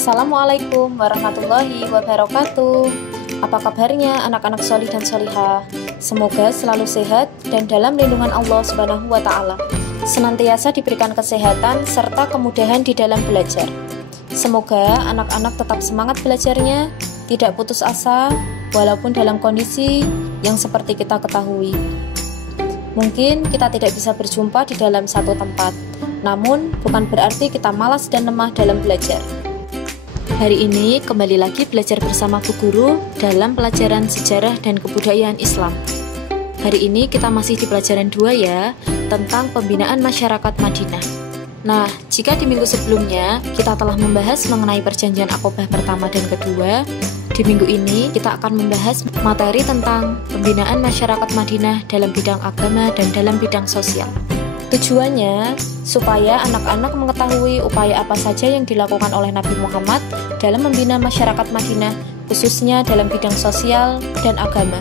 Assalamualaikum warahmatullahi wabarakatuh. Apa kabarnya anak-anak solih dan solihah? Semoga selalu sehat dan dalam lindungan Allah Subhanahu wa Ta'ala. Senantiasa diberikan kesehatan serta kemudahan di dalam belajar. Semoga anak-anak tetap semangat belajarnya, tidak putus asa, walaupun dalam kondisi yang seperti kita ketahui. Mungkin kita tidak bisa berjumpa di dalam satu tempat, namun bukan berarti kita malas dan lemah dalam belajar. Hari ini kembali lagi belajar bersama Bu Guru dalam pelajaran sejarah dan kebudayaan Islam. Hari ini kita masih di pelajaran 2 ya, tentang pembinaan masyarakat Madinah. Nah, jika di minggu sebelumnya kita telah membahas mengenai perjanjian Aqobah pertama dan kedua, di minggu ini kita akan membahas materi tentang pembinaan masyarakat Madinah dalam bidang agama dan dalam bidang sosial. Tujuannya supaya anak-anak mengetahui upaya apa saja yang dilakukan oleh Nabi Muhammad dalam membina masyarakat Madinah, khususnya dalam bidang sosial dan agama.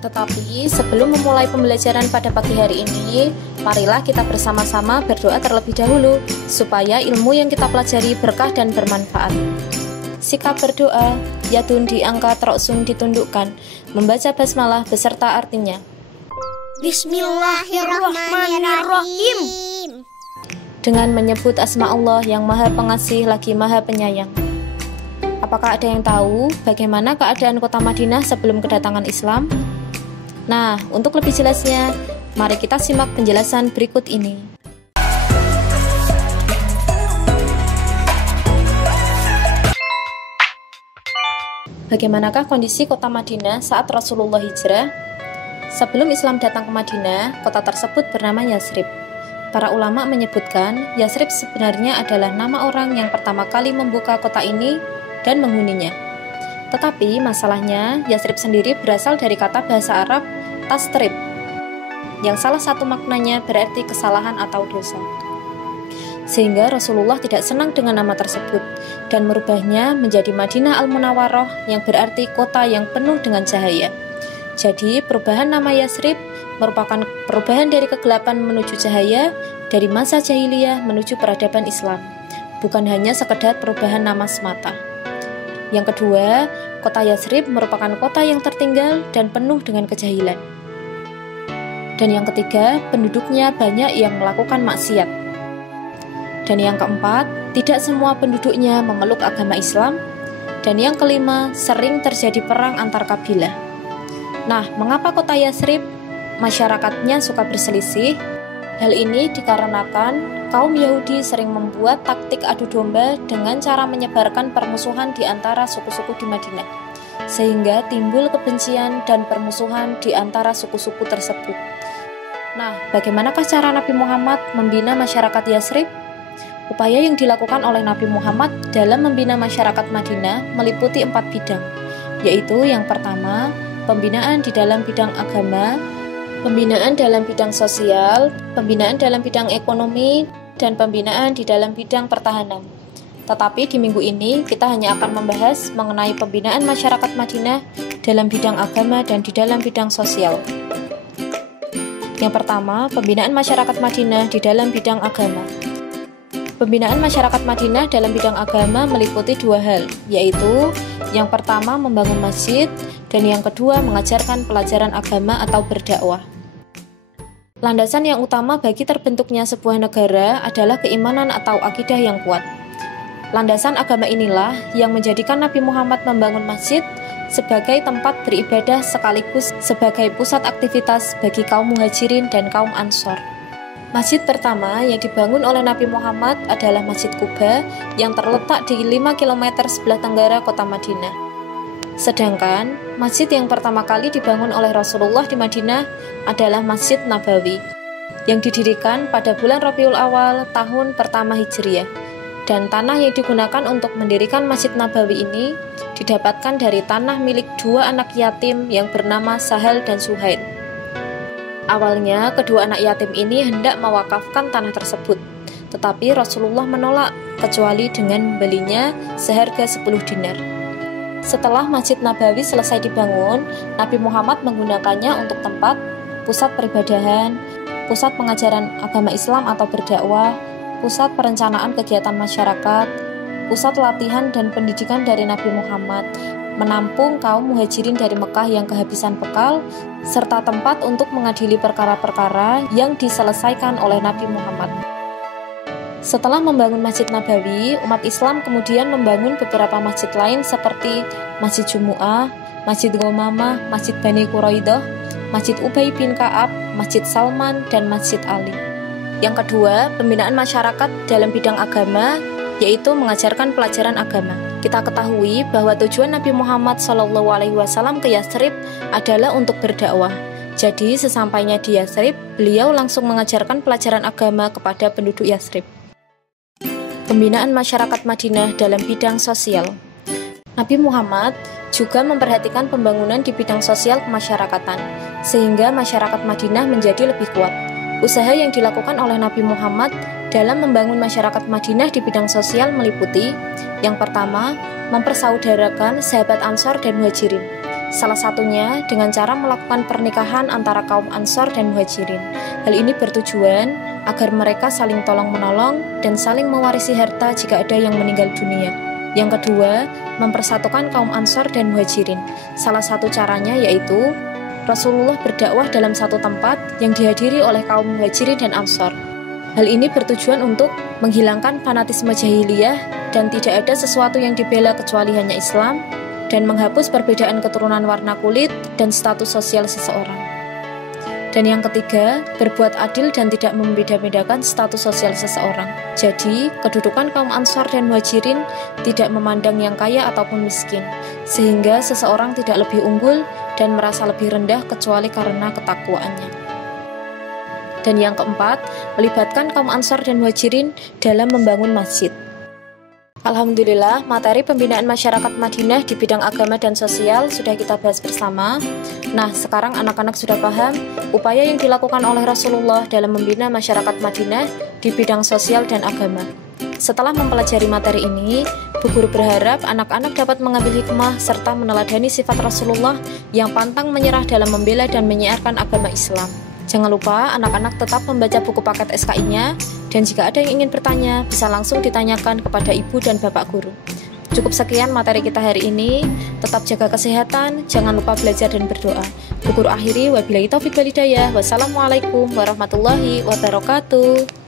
Tetapi sebelum memulai pembelajaran pada pagi hari ini, marilah kita bersama-sama berdoa terlebih dahulu supaya ilmu yang kita pelajari berkah dan bermanfaat. Sikap berdoa, yadun diangkat, roksun ditundukkan, membaca basmalah beserta artinya. Bismillahirrahmanirrahim. Dengan menyebut asma Allah yang Maha Pengasih lagi Maha Penyayang. Apakah ada yang tahu bagaimana keadaan kota Madinah sebelum kedatangan Islam? Nah, untuk lebih jelasnya, mari kita simak penjelasan berikut ini. Bagaimanakah kondisi kota Madinah saat Rasulullah hijrah? Sebelum Islam datang ke Madinah, kota tersebut bernama Yasrib. Para ulama menyebutkan Yasrib sebenarnya adalah nama orang yang pertama kali membuka kota ini dan menghuninya. Tetapi masalahnya, Yasrib sendiri berasal dari kata bahasa Arab tastrib, yang salah satu maknanya berarti kesalahan atau dosa. Sehingga Rasulullah tidak senang dengan nama tersebut dan merubahnya menjadi Madinah Al-Munawwaroh yang berarti kota yang penuh dengan cahaya. Jadi, perubahan nama Yasrib merupakan perubahan dari kegelapan menuju cahaya, dari masa jahiliyah menuju peradaban Islam, bukan hanya sekedar perubahan nama semata. Yang kedua, kota Yasrib merupakan kota yang tertinggal dan penuh dengan kejahilan. Dan yang ketiga, penduduknya banyak yang melakukan maksiat. Dan yang keempat, tidak semua penduduknya memeluk agama Islam. Dan yang kelima, sering terjadi perang antar kabilah. Nah, mengapa kota Yasrib masyarakatnya suka berselisih? Hal ini dikarenakan kaum Yahudi sering membuat taktik adu domba dengan cara menyebarkan permusuhan di antara suku-suku di Madinah, sehingga timbul kebencian dan permusuhan di antara suku-suku tersebut. Nah, bagaimanakah cara Nabi Muhammad membina masyarakat Yasrib? Upaya yang dilakukan oleh Nabi Muhammad dalam membina masyarakat Madinah meliputi 4 bidang, yaitu yang pertama, pembinaan di dalam bidang agama, pembinaan dalam bidang sosial, pembinaan dalam bidang ekonomi, dan pembinaan di dalam bidang pertahanan. Tetapi di minggu ini kita hanya akan membahas mengenai pembinaan masyarakat Madinah dalam bidang agama dan di dalam bidang sosial. Yang pertama, pembinaan masyarakat Madinah di dalam bidang agama. Pembinaan masyarakat Madinah dalam bidang agama meliputi 2 hal, yaitu yang pertama membangun masjid, dan yang kedua mengajarkan pelajaran agama atau berdakwah. Landasan yang utama bagi terbentuknya sebuah negara adalah keimanan atau akidah yang kuat. Landasan agama inilah yang menjadikan Nabi Muhammad membangun masjid sebagai tempat beribadah sekaligus sebagai pusat aktivitas bagi kaum muhajirin dan kaum ansor. Masjid pertama yang dibangun oleh Nabi Muhammad adalah Masjid Quba yang terletak di 5 km sebelah tenggara kota Madinah. Sedangkan masjid yang pertama kali dibangun oleh Rasulullah di Madinah adalah Masjid Nabawi yang didirikan pada bulan Rabiul Awal tahun pertama Hijriah. Dan tanah yang digunakan untuk mendirikan Masjid Nabawi ini didapatkan dari tanah milik 2 anak yatim yang bernama Sahal dan Suhail. Awalnya kedua anak yatim ini hendak mewakafkan tanah tersebut, tetapi Rasulullah menolak kecuali dengan membelinya seharga 10 dinar. Setelah Masjid Nabawi selesai dibangun, Nabi Muhammad menggunakannya untuk tempat, pusat peribadahan, pusat pengajaran agama Islam atau berdakwah, pusat perencanaan kegiatan masyarakat, pusat latihan dan pendidikan dari Nabi Muhammad, menampung kaum muhajirin dari Mekah yang kehabisan bekal, serta tempat untuk mengadili perkara-perkara yang diselesaikan oleh Nabi Muhammad. Setelah membangun Masjid Nabawi, umat Islam kemudian membangun beberapa masjid lain seperti Masjid Jumu'ah, Masjid Ghamamah, Masjid Bani Quraidah, Masjid Ubay bin Ka'ab, Masjid Salman, dan Masjid Ali. Yang kedua, pembinaan masyarakat dalam bidang agama, yaitu mengajarkan pelajaran agama. Kita ketahui bahwa tujuan Nabi Muhammad SAW ke Yathrib adalah untuk berdakwah. Jadi, sesampainya di Yathrib, beliau langsung mengajarkan pelajaran agama kepada penduduk Yathrib. Pembinaan masyarakat Madinah dalam bidang sosial. Nabi Muhammad juga memperhatikan pembangunan di bidang sosial kemasyarakatan, sehingga masyarakat Madinah menjadi lebih kuat. Usaha yang dilakukan oleh Nabi Muhammad dalam membangun masyarakat Madinah di bidang sosial meliputi: yang pertama, mempersaudarakan sahabat Ansor dan Muhajirin. Salah satunya dengan cara melakukan pernikahan antara kaum Ansor dan Muhajirin. Hal ini bertujuan agar mereka saling tolong-menolong dan saling mewarisi harta jika ada yang meninggal dunia. Yang kedua, mempersatukan kaum Ansor dan Muhajirin. Salah satu caranya yaitu Rasulullah berdakwah dalam satu tempat yang dihadiri oleh kaum Muhajirin dan Ansor. Hal ini bertujuan untuk menghilangkan fanatisme jahiliyah dan tidak ada sesuatu yang dibela kecuali hanya Islam, dan menghapus perbedaan keturunan warna kulit dan status sosial seseorang. Dan yang ketiga, berbuat adil dan tidak membeda-bedakan status sosial seseorang. Jadi, kedudukan kaum Ansar dan Muhajirin tidak memandang yang kaya ataupun miskin, sehingga seseorang tidak lebih unggul dan merasa lebih rendah kecuali karena ketakwaannya. Dan yang keempat, melibatkan kaum Ansar dan Muhajirin dalam membangun masjid. Alhamdulillah, materi pembinaan masyarakat Madinah di bidang agama dan sosial sudah kita bahas bersama. Nah, sekarang anak-anak sudah paham upaya yang dilakukan oleh Rasulullah dalam membina masyarakat Madinah di bidang sosial dan agama. Setelah mempelajari materi ini, Bu Guru berharap anak-anak dapat mengambil hikmah serta meneladani sifat Rasulullah yang pantang menyerah dalam membela dan menyiarkan agama Islam. Jangan lupa anak-anak tetap membaca buku paket SKI-nya, dan jika ada yang ingin bertanya, bisa langsung ditanyakan kepada ibu dan bapak guru. Cukup sekian materi kita hari ini. Tetap jaga kesehatan, jangan lupa belajar dan berdoa. Bu Guru akhiri, wabillahi taufiq wal hidayah. Wassalamualaikum warahmatullahi wabarakatuh.